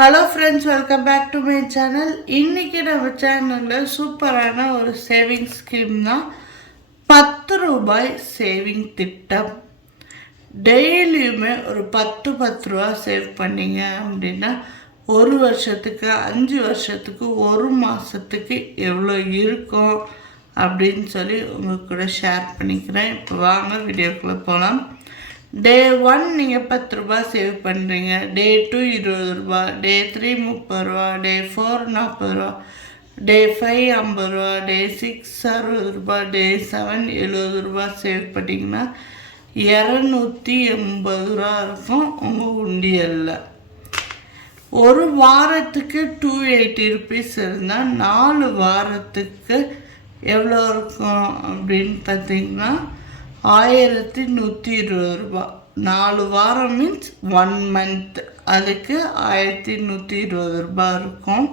Hello friends welcome back to my channel இன்றைக்கி நம்ம சேனலில் சூப்பரான ஒரு சேவிங் ஸ்கீம் தான் பத்து ரூபாய் சேவிங் திட்டம். டெய்லியுமே ஒரு பத்து பத்து ரூபா சேவ் பண்ணிங்க அப்படின்னா ஒரு வருஷத்துக்கு அஞ்சு வருஷத்துக்கு ஒரு மாதத்துக்கு எவ்வளோ இருக்கும் அப்படின்னு சொல்லி உங்கள் கூட ஷேர் பண்ணிக்கிறேன். இப்போ வாங்க வீடியோக்குள்ளே போகலாம் டே ஒன் நீங்கள் பத்து ரூபா சேவ் பண்ணுறீங்க டே டூ இருபது ரூபா டே த்ரீ முப்பது ரூபா டே ஃபோர் நாற்பது ரூபா டே ஃபைவ் ஐம்பது ரூபா டே சிக்ஸ் அறுபது ரூபா டே செவன் எழுபது ரூபா சேவ் பண்ணிங்கன்னா இரநூத்தி எண்பது ரூபா இருக்கும் உங்கள் உண்டியலில். ஒரு வாரத்துக்கு டூ எயிட்டி ருபீஸ் இருந்தால் நாலு வாரத்துக்கு எவ்வளோ இருக்கும் அப்படின்னு பார்த்தீங்கன்னா ஆயிரத்தி நூற்றி இருபது ரூபா. நாலு வாரம் மீன்ஸ் ஒன் மந்த் அதுக்கு ஆயிரத்தி நூற்றி இருபது ரூபா இருக்கும்.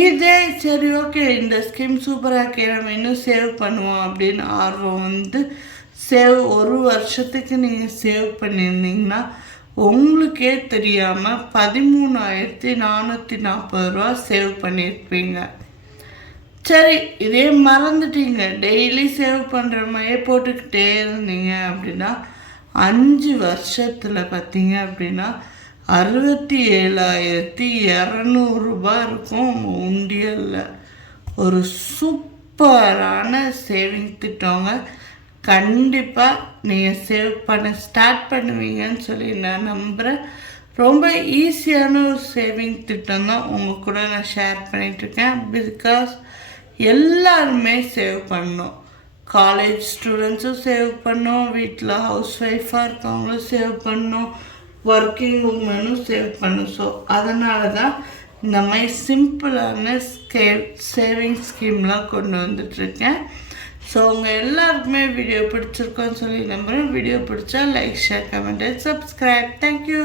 இதே சரி ஓகே இந்த ஸ்கீம் சூப்பராக இருக்கே நம்ம இன்னும் சேவ் பண்ணுவோம் அப்படின்னு ஆர்வம் வந்து சேவ் ஒரு வருஷத்துக்கு நீங்கள் சேவ் பண்ணியிருந்தீங்கன்னா உங்களுக்கே தெரியாமல் பதிமூணாயிரத்தி நானூற்றி நாற்பது ரூபா சேவ் பண்ணியிருப்பீங்க. சரி இதே மறந்துட்டீங்க. டெய்லி சேவ் பண்ணுற மாதிரியே போட்டுக்கிட்டே இருந்தீங்க அப்படின்னா அஞ்சு வருஷத்தில் பார்த்தீங்க அப்படின்னா அறுபத்தி ஏழாயிரத்தி இரநூறுபா இருக்கும் உங்கள் உண்டியலில். ஒரு சூப்பரான சேவிங் திட்டங்க. கண்டிப்பாக நீங்கள் சேவ் பண்ண ஸ்டார்ட் பண்ணுவீங்கன்னு சொல்லி நான் நம்புகிறேன் ரொம்ப ஈஸியான ஒரு சேவிங் திட்டம் தான் உங்கள் கூட நான் ஷேர் பண்ணிகிட்ருக்கேன் பிகாஸ் எல்லாருமே சேவ் பண்ணோம். காலேஜ் ஸ்டூடெண்ட்ஸும் சேவ் பண்ணோம். வீட்டில் ஹவுஸ் ஒய்ஃபாக இருக்கவங்களும் சேவ் பண்ணோம். ஒர்க்கிங் உமனும் சேவ் பண்ணும். ஸோ அதனால தான் இந்த மாதிரி சிம்பிளான ஸ்கே சேவிங் ஸ்கீம்லாம் கொண்டு வந்துட்ருக்கேன் ஸோ உங்கள் எல்லாருக்குமே வீடியோ பிடிச்சிருக்கோன்னு சொல்லி நம்புகிறேன் வீடியோ பிடிச்சா like share comment subscribe thank you